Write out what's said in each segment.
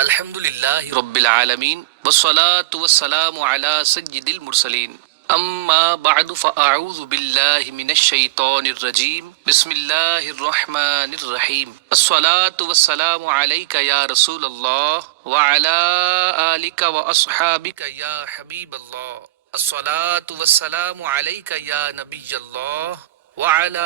الحمدللہ رب العالمین والصلاة والسلام علی سید المرسلین اما بعد فاعوذ باللہ من الشیطان الرجیم بسم اللہ الرحمن الرحیم الصلاة والسلام علیک یا رسول اللہ وعلی آلک واصحابک یا حبیب اللہ الصلاة والسلام علیک یا نبی اللہ وعلى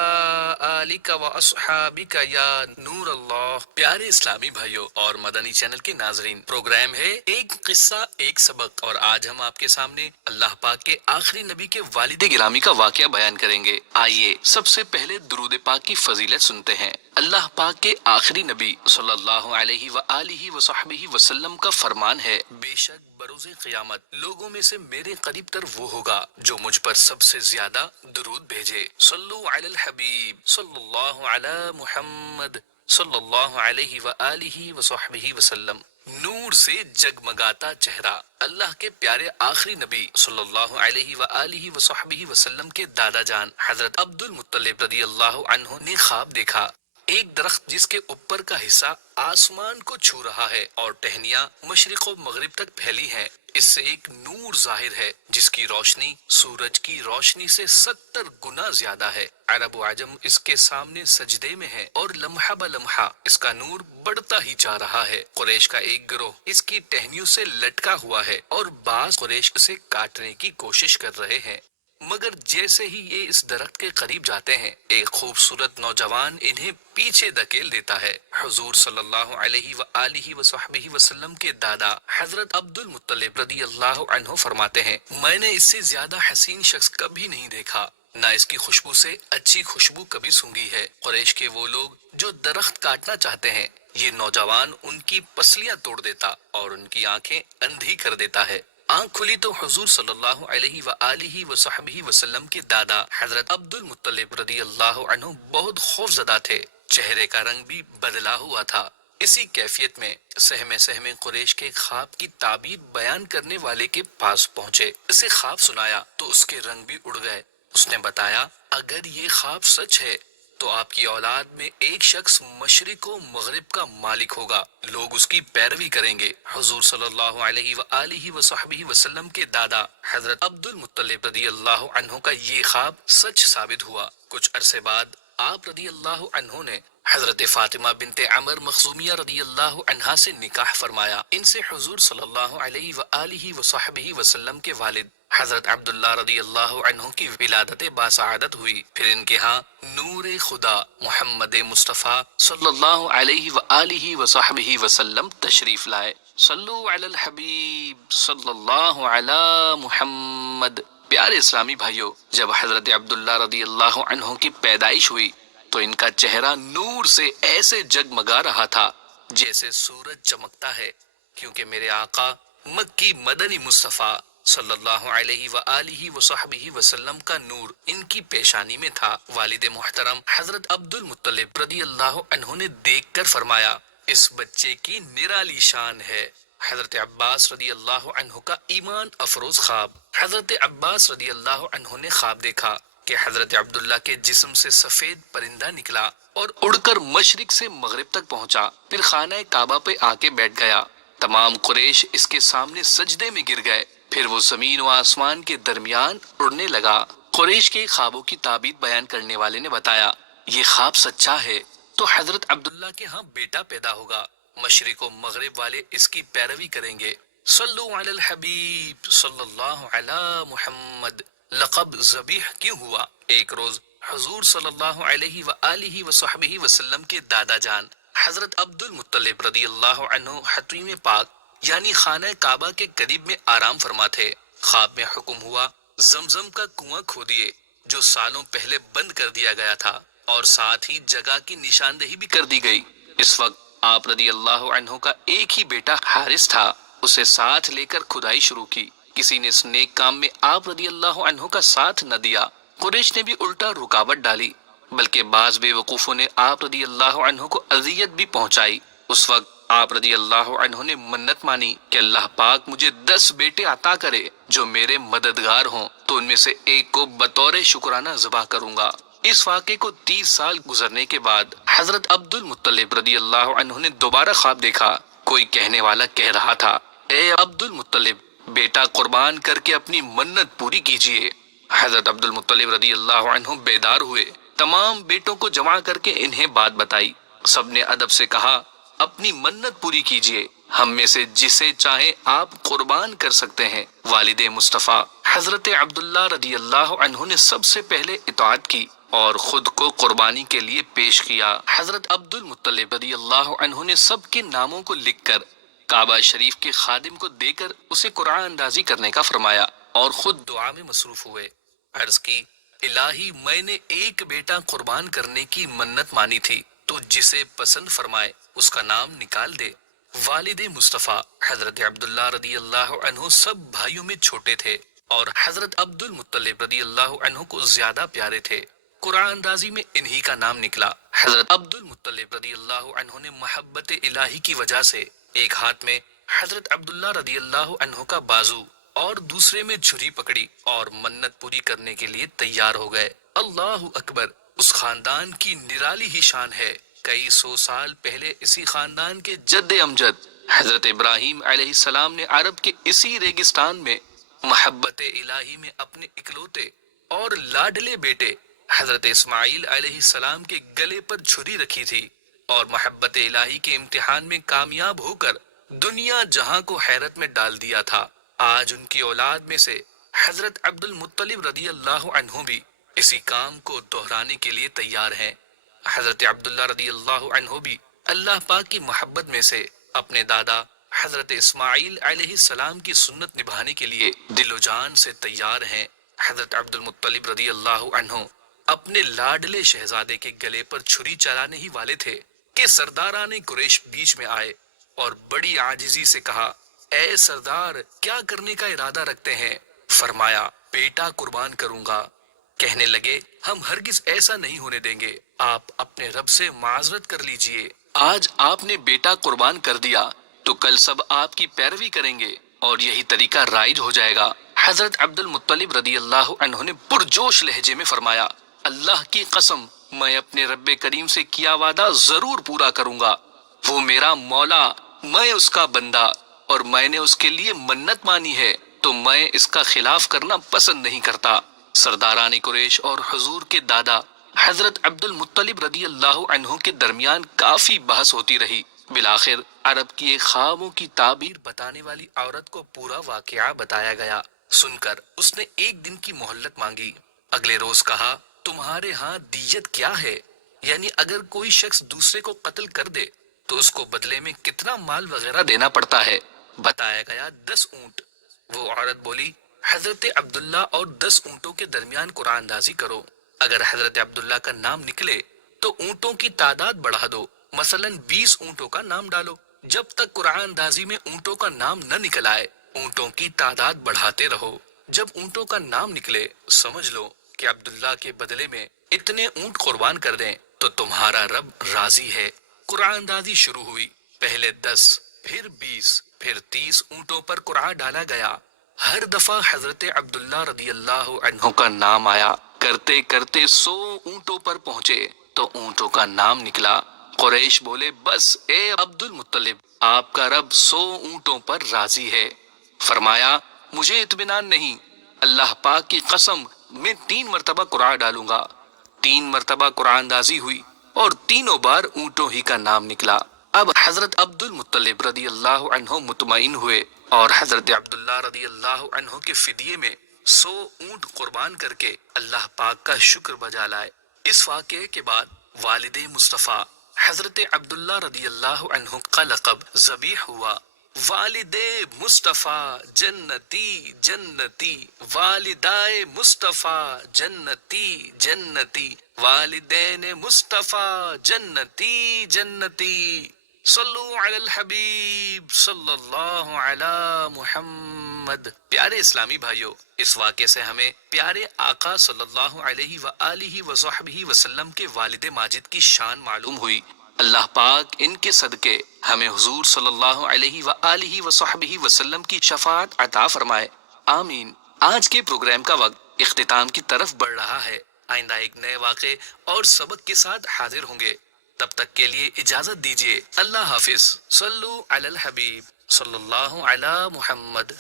آلک واصحابک یا نور اللہ۔ پیارے اسلامی بھائیوں اور مدنی چینل کے ناظرین، پروگرام ہے ایک قصہ ایک سبق، اور آج ہم آپ کے سامنے اللہ پاک کے آخری نبی کے والد گرامی کا واقعہ بیان کریں گے۔ آئیے سب سے پہلے درود پاک کی فضیلت سنتے ہیں۔ اللہ پاک کے آخری نبی صلی اللہ علیہ وآلہ وصحبہ وسلم کا فرمان ہے، بے شک بروز قیامت لوگوں میں سے میرے قریب تر وہ ہوگا جو مجھ پر سب سے زیادہ درود بھیجے۔ صلو علی الحبیب صلی اللہ علی محمد صلی اللہ علیہ وآلہ وصحبہ وسلم۔ نور سے جگمگاتا چہرہ، اللہ کے پیارے آخری نبی صلی اللہ علیہ وآلہ وصحبہ وسلم کے دادا جان حضرت عبد المطلب رضی اللہ عنہ نے خواب دیکھا، ایک درخت جس کے اوپر کا حصہ آسمان کو چھو رہا ہے اور ٹہنیاں مشرق و مغرب تک پھیلی ہیں، اس سے ایک نور ظاہر ہے جس کی روشنی سورج کی روشنی سے 70 گنا زیادہ ہے۔ عرب و عجم اس کے سامنے سجدے میں ہے اور لمحہ بلمحہ اس کا نور بڑھتا ہی جا رہا ہے۔ قریش کا ایک گروہ اس کی ٹہنیوں سے لٹکا ہوا ہے اور بعض قریش اسے کاٹنے کی کوشش کر رہے ہیں، مگر جیسے ہی یہ اس درخت کے قریب جاتے ہیں، ایک خوبصورت نوجوان انہیں پیچھے دھکیل دیتا ہے۔ حضور صلی اللہ علیہ وآلہ وصحبہ وسلم کے دادا حضرت عبد المطلب رضی اللہ عنہ فرماتے ہیں، میں نے اس سے زیادہ حسین شخص کبھی نہیں دیکھا، نہ اس کی خوشبو سے اچھی خوشبو کبھی سونگھی ہے۔ قریش کے وہ لوگ جو درخت کاٹنا چاہتے ہیں، یہ نوجوان ان کی پسلیاں توڑ دیتا اور ان کی آنکھیں اندھی کر دیتا ہے۔ آنکھ کھلی تو حضور صلی اللہ علیہ وآلہ وصحبہ وسلم کے دادا حضرت عبد المطلب رضی اللہ عنہ بہت خوف زدہ تھے، چہرے کا رنگ بھی بدلا ہوا تھا۔ اسی کیفیت میں سہمے قریش کے خواب کی تعبیر بیان کرنے والے کے پاس پہنچے، اسے خواب سنایا تو اس کے رنگ بھی اڑ گئے۔ اس نے بتایا، اگر یہ خواب سچ ہے تو آپ کی اولاد میں ایک شخص مشرق و مغرب کا مالک ہوگا، لوگ اس کی پیروی کریں گے۔ حضور صلی اللہ علیہ وآلہ وصحبہ وسلم کے دادا حضرت عبد المطلب رضی اللہ عنہ کا یہ خواب سچ ثابت ہوا۔ کچھ عرصے بعد آپ رضی اللہ عنہ نے حضرت فاطمہ بنت عمر مخزومیہ رضی اللہ عنہا سے نکاح فرمایا۔ ان سے حضور صلی اللہ علیہ وآلہ وصحبہ وسلم کے والد حضرت عبداللہ رضی اللہ عنہ کی ولادت باسعادت ہوئی۔ پھر ان کے ہاں نور خدا محمد مصطفیٰ صلی اللہ علیہ وآلہ وصحبہ وسلم تشریف لائے۔ صلو علی الحبیب صلی اللہ علی محمد۔ پیارے اسلامی بھائیوں، جب حضرت عبداللہ رضی اللہ عنہ کی پیدائش ہوئی تو ان کا چہرہ نور سے ایسے جگمگا رہا تھا جیسے سورج چمکتا ہے، کیونکہ میرے آقا مکی مدنی مصطفیٰ صلی اللہ علیہ وآلہ وصحبہ وسلم کا نور ان کی پیشانی میں تھا۔ والد محترم حضرت عبد المطلب رضی اللہ عنہ نے دیکھ کر فرمایا، اس بچے کی نرالی شان ہے۔ حضرت عباس رضی اللہ عنہ کا ایمان افروز خواب۔ حضرت عباس رضی اللہ عنہ نے خواب دیکھا کہ حضرت عبداللہ کے جسم سے سفید پرندہ نکلا اور اڑ کر مشرق سے مغرب تک پہنچا، پھر خانہ کعبہ پہ آ کے بیٹھ گیا۔ تمام قریش اس کے سامنے سجدے میں گر گئے، پھر وہ زمین و آسمان کے درمیان اڑنے لگا۔ قریش کے خوابوں کی تعبیر بیان کرنے والے نے بتایا، یہ خواب سچا ہے تو حضرت عبداللہ کے ہاں بیٹا پیدا ہوگا، مشرق و مغرب والے اس کی پیروی کریں گے۔ صلو علی الحبیب صلی اللہ علی محمد۔ لقب ذبیح کیوں ہوا؟ ایک روز حضور صلی اللہ علیہ وآلہ وصحبہ وسلم کے دادا جان حضرت عبد المطلب رضی اللہ عنہ حتیم پاک یعنی خانہ کعبہ کے قریب میں آرام فرما تھے۔ خواب میں حکم ہوا، زمزم کا کنواں کھودیے جو سالوں پہلے بند کر دیا گیا تھا، اور ساتھ ہی جگہ کی نشاندہی بھی کر دی گئی۔ اس وقت آپ رضی اللہ عنہ کا ایک ہی بیٹا حارث تھا، اسے ساتھ لے کر کھدائی شروع کی۔ کسی نے اس نیک کام میں آپ رضی اللہ عنہ کا ساتھ نہ دیا، قریش نے بھی الٹا رکاوٹ ڈالی، بلکہ بعض بے وقوفوں نے آپ رضی اللہ عنہ کو اذیت بھی پہنچائی۔ اس وقت آپ رضی اللہ عنہ نے منت مانی کہ اللہ پاک مجھے 10 بیٹے عطا کرے جو میرے مددگار ہوں، تو ان میں سے ایک کو بطور شکرانہ ذبح کروں گا۔ اس واقعے کو 30 سال گزرنے کے بعد حضرت عبد المطلب رضی اللہ عنہ نے دوبارہ خواب دیکھا کوئی کہنے والا کہہ رہا تھا، اے عبد المطلب، بیٹا قربان کر کے اپنی منت پوری کیجئے۔ حضرت عبد المطلب رضی اللہ عنہ بیدار ہوئے، تمام بیٹوں کو جمع کر کے انہیں بات بتائی۔ سب نے ادب سے کہا، اپنی منت پوری کیجئے، ہم میں سے جسے چاہے آپ قربان کر سکتے ہیں۔ والد مصطفیٰ حضرت عبداللہ رضی اللہ عنہ نے سب سے پہلے اطاعت کی اور خود کو قربانی کے لیے پیش کیا۔ حضرت عبد المطلب رضی اللہ عنہ نے سب کے ناموں کو لکھ کر کعبہ شریف کے خادم کو دے کر اسے قرآن اندازی کرنے کا فرمایا اور خود دعا میں مصروف ہوئے۔ عرض کی، الہی میں نے ایک بیٹا قربان کرنے کی منت مانی تھی، تو جسے پسند فرمائے اس کا نام نکال دے۔ والد مصطفیٰ حضرت عبداللہ رضی اللہ عنہ سب بھائیوں میں چھوٹے تھے اور حضرت عبد المطلب رضی اللہ عنہ کو زیادہ پیارے تھے۔ قرآن اندازی میں انہی کا نام نکلا۔ حضرت عبد المطلب رضی اللہ عنہ نے محبت الہی کی وجہ سے ایک ہاتھ میں حضرت عبداللہ رضی اللہ عنہ کا بازو اور دوسرے میں چھری پکڑی اور منت پوری کرنے کے لیے تیار ہو گئے۔ اللہ اکبر، اس خاندان کی نرالی ہی شان ہے۔ کئی سو سال پہلے اسی خاندان کے جد امجد حضرت ابراہیم علیہ السلام نے عرب کے اسی ریگستان میں محبت الہی میں اپنے اکلوتے اور لاڈلے بیٹے حضرت اسماعیل علیہ السلام کے گلے پر چھری رکھی تھی اور محبت الہی کے امتحان میں کامیاب ہو کر دنیا جہاں کو حیرت میں ڈال دیا تھا۔ آج ان کی اولاد میں سے حضرت عبد المطلب رضی اللہ عنہ بھی اسی کام کو دہرانے کے لیے تیار ہیں۔ حضرت عبداللہ رضی اللہ عنہ بھی اللہ پاک کی محبت میں سے اپنے دادا حضرت اسماعیل علیہ السلام کی سنت نبھانے کے لیے دل و جان سے تیار ہیں۔ حضرت عبد المطلب رضی اللہ عنہ اپنے لاڈلے شہزادے کے گلے پر چھری چلانے ہی والے تھے کہ سرداران قریش بیچ میں آئے اور بڑی عاجزی سے کہا، اے سردار، کیا کرنے کا ارادہ رکھتے ہیں؟ فرمایا، بیٹا قربان کروں گا۔ کہنے لگے، ہم ہرگز ایسا نہیں ہونے دیں گے، آپ اپنے رب سے معذرت کر لیجئے۔ آج آپ نے بیٹا قربان کر دیا تو کل سب آپ کی پیروی کریں گے اور یہی طریقہ رائج ہو جائے گا۔ حضرت عبد المطلب رضی اللہ عنہ نے پرجوش لہجے میں فرمایا، اللہ کی قسم، میں اپنے رب کریم سے کیا وعدہ ضرور پورا کروں گا۔ وہ میرا مولا، میں اس کا بندہ، اور میں نے اس کے لیے منت مانی ہے تو میں اس کا خلاف کرنا پسند نہیں کرتا۔ سرداران قریش اور حضور کے دادا حضرت عبد المطلب رضی اللہ عنہ کے درمیان کافی بحث ہوتی رہی۔ بالآخر عرب کی ایک خوابوں کی تعبیر بتانے والی عورت کو پورا واقعہ بتایا گیا۔ سن کر اس نے ایک دن کی مہلت مانگی۔ اگلے روز کہا، تمہارے ہاں دیت کیا ہے؟ یعنی اگر کوئی شخص دوسرے کو قتل کر دے تو اس کو بدلے میں کتنا مال وغیرہ دینا پڑتا ہے؟ بتایا گیا 10 اونٹ۔ وہ عورت بولی، حضرت عبداللہ اور 10 اونٹوں کے درمیان قرآن اندازی کرو۔ اگر حضرت عبداللہ کا نام نکلے تو اونٹوں کی تعداد بڑھا دو، مثلا 20 اونٹوں کا نام ڈالو۔ جب تک قرآن اندازی میں اونٹوں کا نام نہ نکل آئے، اونٹوں کی تعداد بڑھاتے رہو۔ جب اونٹوں کا نام نکلے، سمجھ لو کہ عبداللہ کے بدلے میں اتنے اونٹ قربان کر دیں تو تمہارا رب راضی ہے۔ قرآن اندازی شروع ہوئی۔ پہلے 10، پھر 20، پھر 30 اونٹوں پر قرآن ڈالا گیا۔ ہر دفعہ حضرت عبداللہ رضی اللہ عنہ کا نام آیا۔ کرتے کرتے 100 اونٹوں پر پہنچے تو اونٹوں کا نام نکلا۔ قریش بولے، بس اے عبد المطلب، آپ کا رب 100 اونٹوں پر راضی ہے۔ فرمایا، مجھے اطمینان نہیں، اللہ پاک کی قسم، میں 3 مرتبہ قرآن ڈالوں گا۔ 3 مرتبہ قرآن اندازی ہوئی اور تینوں بار اونٹوں ہی کا نام نکلا۔ اب حضرت عبد المطلب رضی اللہ عنہ مطمئن ہوئے اور حضرت عبداللہ رضی اللہ عنہ کے فدیے میں 100 اونٹ قربان کر کے اللہ پاک کا شکر بجا لائے۔ اس واقعے کے بعد والد مصطفیٰ حضرت عبداللہ رضی اللہ عنہ کا لقب ذبیح ہوا۔ والد مصطفیٰ جنتی جنتی، والدائے مصطفیٰ جنتی جنتی، والدین مصطفیٰ جنتی جنتی۔ صلو علی الحبیب صلی اللہ علی محمد۔ پیارے اسلامی بھائیوں، اس واقعے سے ہمیں پیارے آقا صلی اللہ علیہ وآلہ وصحبہ وسلم کے والد ماجد کی شان معلوم ہوئی۔ اللہ پاک ان کے صدقے ہمیں حضور صلی اللہ علیہ وآلہ وصحبہ وسلم کی شفاعت عطا فرمائے، آمین۔ آج کے پروگرام کا وقت اختتام کی طرف بڑھ رہا ہے۔ آئندہ ایک نئے واقعے اور سبق کے ساتھ حاضر ہوں گے۔ تب تک کے لیے اجازت دیجیے، اللہ حافظ۔ صلو علی الحبیب صلی اللہ علی محمد۔